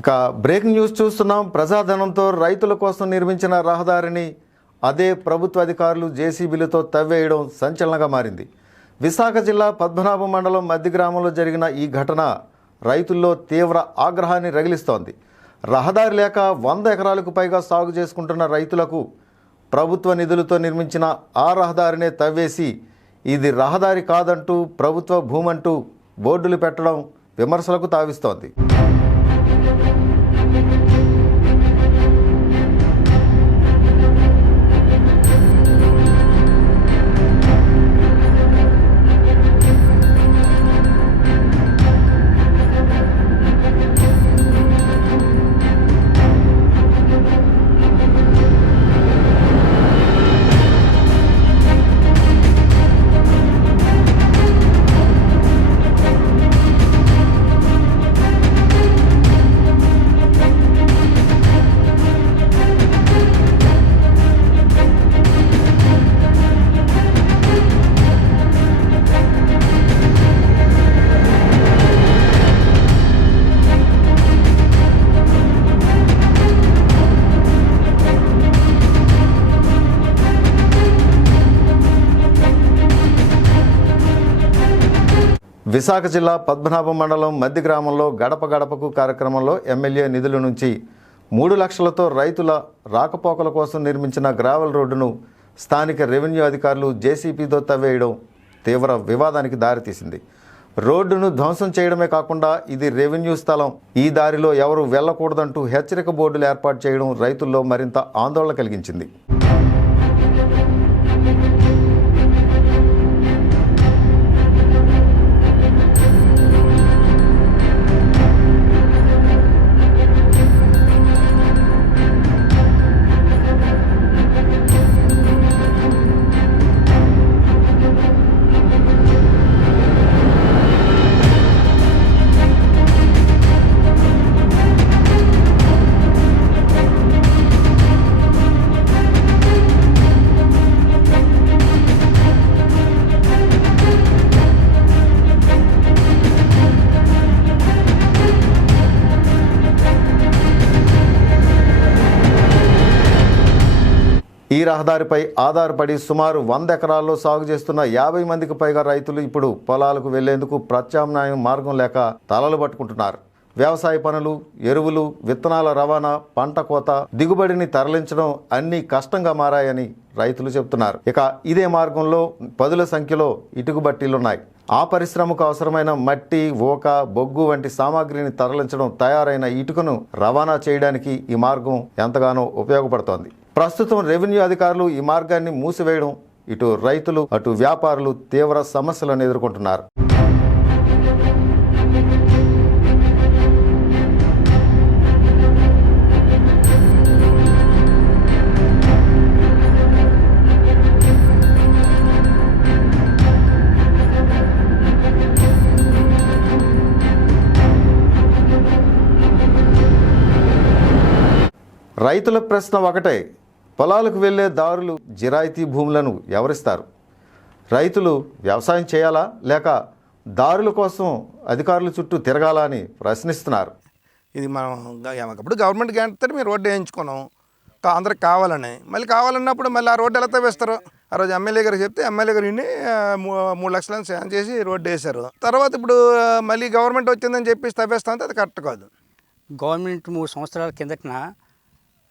ఇక breaking news చూస్తున్నాం. ప్రజాధనంతో రైతుల కోసం నిర్మించిన రహదారిని అదే ప్రభుత్వ అధికారులు జేసీబీలతో తవ్వేయడం సంచలనంగా మారింది. విశాఖ జిల్లా పద్మనాభం మండలం మధ్య గ్రామంలో జరిగిన ఈ ఘటన రైతుల్లో తీవ్ర ఆగ్రహాన్ని రగిలిస్తోంది. రహదారి లేక 100 ఎకరాలకు పైగా సాగు చేసుకుంటున్న రైతులకు ప్రభుత్వ నిధులతో నిర్మించిన ఆ రహదారినే తవ్వేసి ఇది రహదారి కాదంటూ ప్రభుత్వ భూమంటూ బోర్డులు పెట్టడం విమర్శలకు తావిస్తోంది. విశాఖ జిల్లా పద్మనాభం మండలం మధ్య గ్రామంలో గడప గడపకు కార్యక్రమంలో ఎమ్మెల్యే నిధుల నుంచి 3 లక్షలతో రైతుల రాకపోకల కోసం నిర్మించిన గ్రావెల్ రోడ్డును స్థానిక రెవెన్యూ అధికారులు జేసీబీతో తవ్వేయడం తీవ్ర వివాదానికి దారితీసింది. రోడ్డును ధ్వంసం చేయడమే కాకుండా ఇది రెవెన్యూ స్థలం, ఈ దారిలో ఎవరు వెళ్లకూడదంటూ హెచ్చరిక బోర్డులు ఏర్పాటు చేయడం రైతుల్లో మరింత ఆందోళన కలిగించింది. ఈ రహదారిపై ఆధారపడి సుమారు 100 ఎకరాల్లో సాగు చేస్తున్న 50 మందికి పైగా రైతులు ఇప్పుడు పొలాలకు వెళ్లేందుకు ప్రత్యామ్నాయ మార్గం లేక తలలు పట్టుకుంటున్నారు. వ్యవసాయ పనులు, ఎరువులు, విత్తనాల రవాణా, పంట కోత, దిగుబడిని తరలించడం అన్నీ కష్టంగా మారాయని రైతులు చెబుతున్నారు. ఇక ఇదే మార్గంలో పదుల సంఖ్యలో ఇటుక బట్టీలున్నాయి. ఆ పరిశ్రమకు అవసరమైన మట్టి, ఊక, బొగ్గు వంటి సామాగ్రిని తరలించడం, తయారైన ఇటుకను రవాణా చేయడానికి ఈ మార్గం ఎంతగానో ఉపయోగపడుతోంది. ప్రస్తుతం రెవెన్యూ అధికారులు ఈ మార్గాన్ని మూసివేయడం ఇటు రైతులు అటు వ్యాపారులు తీవ్ర సమస్యలను ఎదుర్కొంటున్నారు. రైతుల ప్రశ్న ఒకటే, పొలాలకు వెళ్లే దారులు, జిరాయితీ భూములను ఎవరిస్తారు? రైతులు వ్యవసాయం చేయాలా లేక దారుల కోసం అధికారుల చుట్టూ తిరగాలా అని ప్రశ్నిస్తున్నారు. ఇది మనం ఎప్పుడు గవర్నమెంట్ గ్రాంట్ మీరు రోడ్డు వేయించుకున్నాం, అందరికి కావాలని, మళ్ళీ కావాలన్నప్పుడు మళ్ళీ ఆ రోడ్డు ఎలా తవ్వేస్తారు? ఆ రోజు ఎమ్మెల్యే గారు చెప్తే ఎమ్మెల్యే గారు 3 లక్షలను శాంక్షన్ చేసి రోడ్డు వేశారు. తర్వాత ఇప్పుడు మళ్ళీ గవర్నమెంట్ వచ్చిందని చెప్పి తవ్వేస్తా ఉంటే అది కరెక్ట్ కాదు. గవర్నమెంట్ 3 సంవత్సరాల కిందటన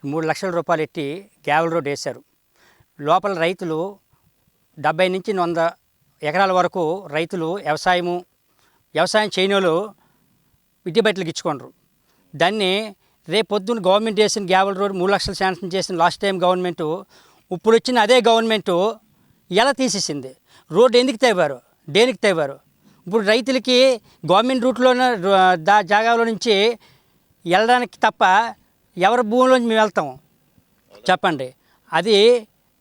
3 లక్షల రూపాయలు ఎట్టి గ్రావెల్ రోడ్ వేశారు. లోపల రైతులు 70 నుంచి 100 ఎకరాల వరకు రైతులు వ్యవసాయం చేయని వాళ్ళు విద్య బయటలకు ఇచ్చుకోండ్రు. దాన్ని రేపు పొద్దున్న గవర్నమెంట్ వేసిన గ్రావెల్ రోడ్ 3 లక్షలు శాంక్షన్ చేసిన లాస్ట్ టైం గవర్నమెంటు, ఇప్పుడు వచ్చిన అదే గవర్నమెంటు ఎలా తీసేసింది? రోడ్డు ఎందుకు తవ్వారు, దేనికి తవ్వారు? ఇప్పుడు రైతులకి గవర్నమెంట్ రూట్లోనే జాగాలో నుంచి వెళ్ళడానికి తప్ప ఎవరి భూమిలోంచి మేము వెళ్తాం చెప్పండి? అది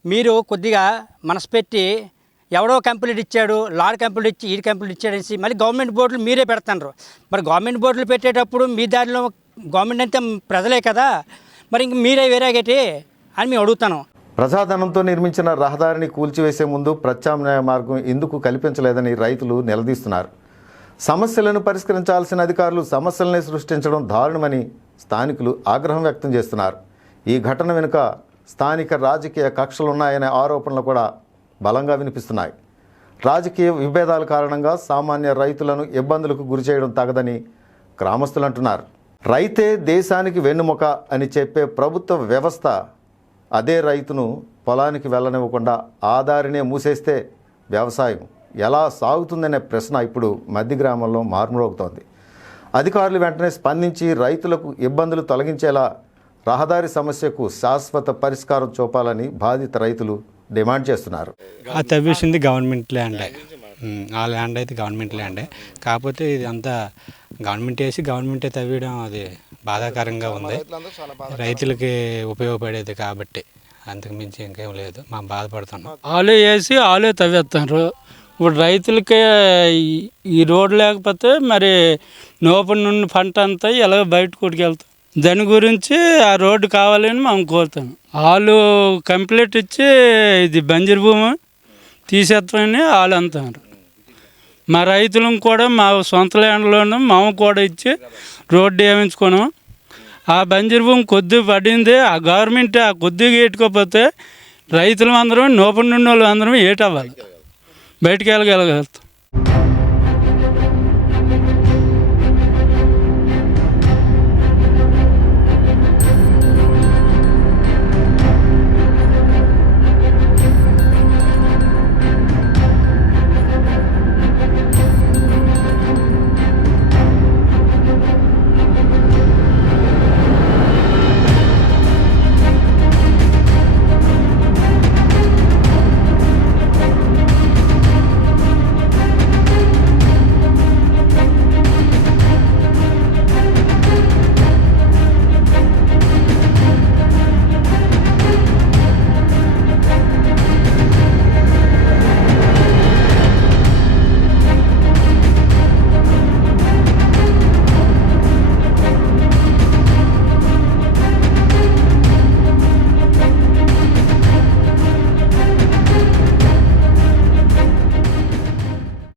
మీరు కొద్దిగా మనసు పెట్టి ఎవడో కంప్లీట్ ఇచ్చాడు, లాడ్ కంప్లీట్ ఇచ్చి ఈడి కంప్లీట్ ఇచ్చాడనేసి మళ్ళీ గవర్నమెంట్ బోర్డులు మీరే పెడతారు. మరి గవర్నమెంట్ బోర్డులు పెట్టేటప్పుడు మీ దారిలో గవర్నమెంట్ అంతా ప్రజలే కదా, మరి ఇంక మీరే వేరేగేటి అని మేము అడుగుతాను. ప్రజాధనంతో నిర్మించిన రహదారిని కూల్చివేసే ముందు ప్రత్యామ్నాయ మార్గం ఎందుకు కల్పించలేదని రైతులు నిలదీస్తున్నారు. సమస్యలను పరిష్కరించాల్సిన అధికారులు సమస్యలనే సృష్టించడం దారుణమని స్థానికులు ఆగ్రహం వ్యక్తం చేస్తున్నారు. ఈ ఘటన వెనుక స్థానిక రాజకీయ కక్షలున్నాయనే ఆరోపణలు కూడా బలంగా వినిపిస్తున్నాయి. రాజకీయ విభేదాల కారణంగా సామాన్య రైతులను ఇబ్బందులకు గురిచేయడం తగదని గ్రామస్తులు అంటున్నారు. రైతే దేశానికి వెన్నుముక అని చెప్పే ప్రభుత్వ వ్యవస్థ అదే రైతును పొలానికి వెళ్ళనివ్వకుండా ఆదారినే మూసేస్తే వ్యవసాయం ఎలా సాగుతుందనే ప్రశ్న ఇప్పుడు మధ్య గ్రామంలో మార్మోగుతోంది. అధికారులు వెంటనే స్పందించి రైతులకు ఇబ్బందులు తొలగించేలా రహదారి సమస్యకు శాశ్వత పరిష్కారం చూపాలని బాధిత రైతులు డిమాండ్ చేస్తున్నారు. ఆ తవ్వేసింది గవర్నమెంట్ ల్యాండే, ఆ ల్యాండ్ అయితే గవర్నమెంట్ ల్యాండే. కాకపోతే ఇది అంతా గవర్నమెంట్ వేసి గవర్నమెంటే తవ్వేయడం అది బాధాకరంగా ఉంది. రైతులకి ఉపయోగపడేది కాబట్టి అంతకు మించి ఇంకేం లేదు. మనం బాధపడుతున్నాం. ఆలే వేసి ఆలే తవ్వేస్తారు. ఇప్పుడు రైతులకి ఈ రోడ్డు లేకపోతే మరి లోపల నుండి పంట అంతా ఎలాగ బయట కొట్టుకెళ్తాం. దాని గురించి ఆ రోడ్డు కావాలని మనం కోరుతాం. వాళ్ళు కంప్లీట్ ఇచ్చి ఇది బంజరు భూమి తీసేస్తామని వాళ్ళు అంటున్నారు. మా రైతులను కూడా మా సొంత ల్యాండ్లోనూ మేము కూడా ఇచ్చి రోడ్డు వేయించుకున్నాం. ఆ బంజరు భూమి కొద్దిగా పడింది. ఆ గవర్నమెంట్ ఆ కొద్దిగా ఏట్టుకోకపోతే రైతులు అందరం నోపడి నుండి వాళ్ళు అందరం ఏటవ్వాలి, బయటికి వెళ్ళగలుగుతాం.